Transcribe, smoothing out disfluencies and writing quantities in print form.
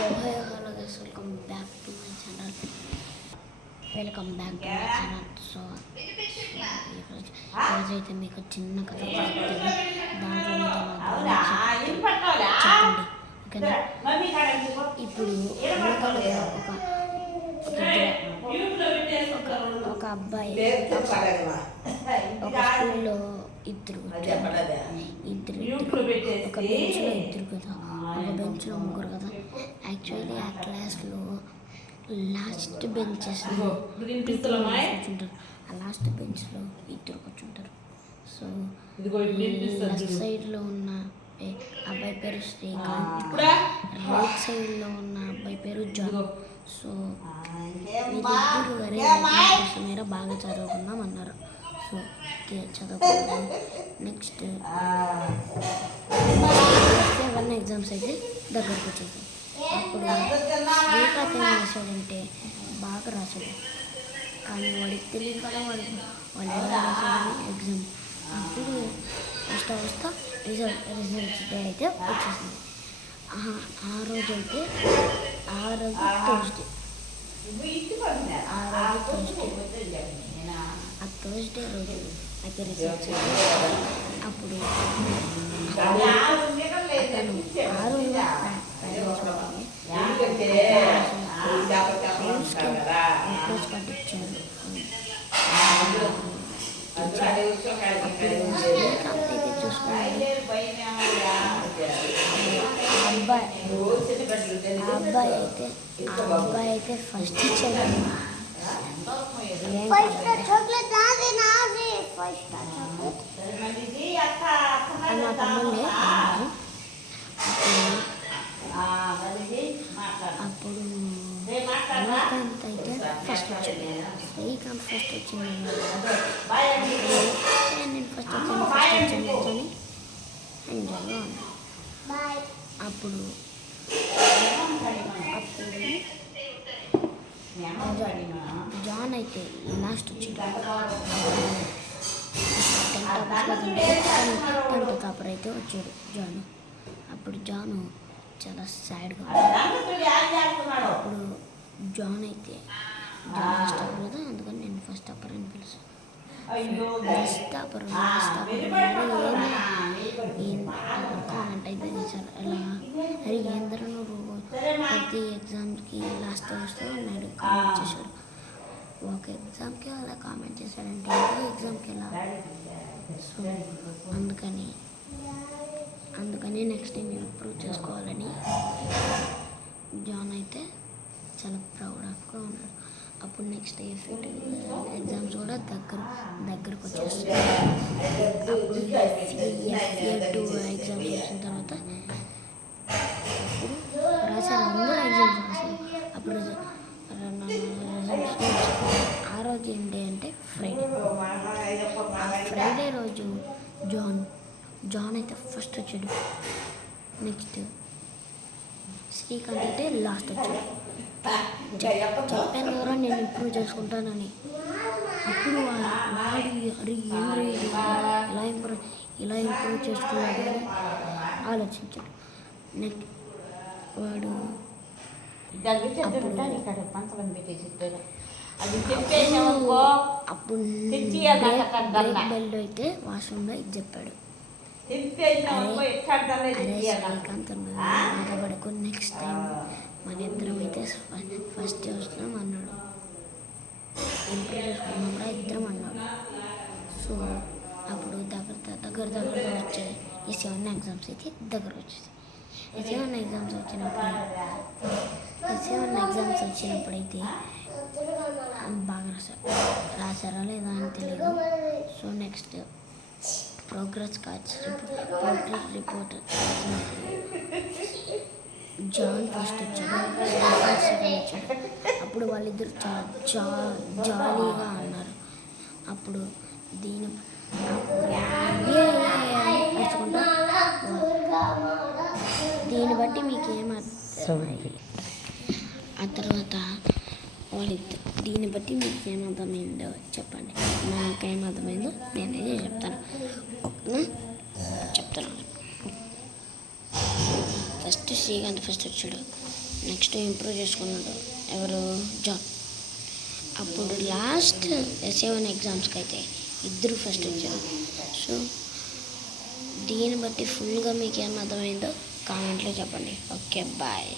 So hello guys, welcome back to my channel. So ఈరోజు అయితే మీకు చిన్న కథ చెప్తాను. దాంట్లో చెప్పండి ఓకేనా. ఇప్పుడు ఒక అబ్బాయి ఒక స్కూల్లో ఇద్దరు ఒక బెంచ్లో ఇద్దరు కదా, ఒక బెంచ్లో ముగ్గురు కదా. యాక్చువల్లీ ఆ క్లాస్లో లాస్ట్ బెంచెస్లో కూర్చుంటారు. ఆ లాస్ట్ బెంచ్లో ఇద్దరు కూర్చుంటారు. సో లెఫ్ట్ సైడ్లో ఉన్న అబ్బాయి పేరు శ్రీకాంత్, రైట్ సైడ్లో ఉన్న అబ్బాయి పేరు జాన్. సో వీళ్ళిద్దరు వరే బాగా చదువుకుందాం అన్నారు. సో చదువుకున్నాం. నెక్స్ట్ 1 ఎగ్జామ్స్ అయితే దగ్గరకు వచ్చేసాయి. అప్పుడు శ్రీకాంత్ ఏం రాశాడంటే బాగా రాశాడు, కానీ వాడికి తెలియదు కదా వాళ్ళు ఎలా రాశాడని ఎగ్జామ్. అప్పుడు వస్తా రిజల్ట్స్ డే అయితే వచ్చేసింది. ఆ రోజు థర్స్డే. ఆ థర్స్డే రోజు అయితే రిజల్ట్స్. అప్పుడు అబ్బాయి అయితే ఫస్ట్ ఇచ్చాడు. నా తమ్ముడే. అప్పుడు శ్రీకాంత్ అయితే ఫస్ట్ వచ్చింది. నేను ఫస్ట్ వచ్చాను అని ఎంజాయ్గా ఉన్నాను. అప్పుడు జాన్ అయితే లాస్ట్ వచ్చాడు. 10th టాపర్ అయితే వచ్చాడు జాను. అప్పుడు జాను చాలా సాడ్గా ఉన్నాడు. అప్పుడు జాన్ అయితే లాస్ట్ టాపర్ కదా, అందుకని నేను ఫస్ట్ టాపర్ అని పిలుస్తాను. ఫస్ట్ టాపర్ కామెంట్ అయితే చేశారు. ఎలా అరే ఏంద్ర నువ్వు ప్రతి ఎగ్జామ్కి లాస్ట్ వస్తూ ఉన్నాడు కామెంట్ చేశాడు. ఒక ఎగ్జామ్కి అలా కామెంట్ చేశాడంటే ఇంకో ఎగ్జామ్కి ఎలా. సో అందుకని నెక్స్ట్ టైం ఇంప్రూవ్ చేసుకోవాలని జాన్ అయితే చాలా ప్రౌడ్ ఆఫ్గా ఉన్నాడు. అప్పుడు నెక్స్ట్ ఎఫ్ఏ ఎగ్జామ్స్ కూడా దగ్గరకు వచ్చేస్తాయి. అప్పుడు FA2 ఎగ్జామ్స్ వచ్చిన తర్వాత రాశారు, అందరూ ఎగ్జామ్స్ రాశారు. అప్పుడు ఆ రోజు ఏం డే అంటే ఫ్రైడే. ఆ ఫ్రైడే రోజు జాన్ అయితే ఫస్ట్ వచ్చాడు. నెక్స్ట్ శ్రీకాంత్ అయితే లాస్ట్ వచ్చాడు. చెప్పాను కదా నేను ఇంప్రూవ్ చేసుకుంటానని. అప్పుడు వాడు ఇలా ఇంప్రూవ్ చేసుకున్నాడు అని ఆలోచించాడు. నెక్స్ట్ వాడు అప్పుడు బెల్ అయితే వాష్రూమ్లో ఇది చెప్పాడు. శ్రీకాంత్ బాధపడకు, నెక్స్ట్ టైం మన ఇద్దరం అయితే ఫస్ట్ వస్తున్నాం అన్నాడు. ఇంప్రూవ్ చేసుకున్నాం కూడా ఇద్దరం అన్నాడు. సో అప్పుడు దగ్గర వచ్చాయి ఈ 7 ఎగ్జామ్స్ అయితే దగ్గర వచ్చేసి. ఈ 7 ఎగ్జామ్స్ వచ్చినప్పుడైతే బాగా రాశారా లేదా అని తెలియదు. So next progress report John first వచ్చాడు, సెకండ్ వచ్చాడు. అప్పుడు వాళ్ళిద్దరు జాలీగా అన్నారు. అప్పుడు దీన్ని బట్టి మీకేమర్థమైంది? ఆ తర్వాత దీన్ని బట్టి మీకు ఏమర్థమైందో చెప్పండి. నాకేమర్థమైందో నేనైతే చెప్తాను. ఫస్ట్ శ్రీకాంత్ ఫస్ట్ వచ్చాడు. నెక్స్ట్ ఇంప్రూవ్ చేసుకున్నాడు ఎవరు, జాన్. అప్పుడు లాస్ట్ ఎస్ఏ1 ఎగ్జామ్స్కి అయితే ఇద్దరు ఫస్ట్ వచ్చారు. సో దీన్ని బట్టి ఫుల్గా మీకు ఏమర్థమైందో కామెంట్లో చెప్పండి. Okay, bye.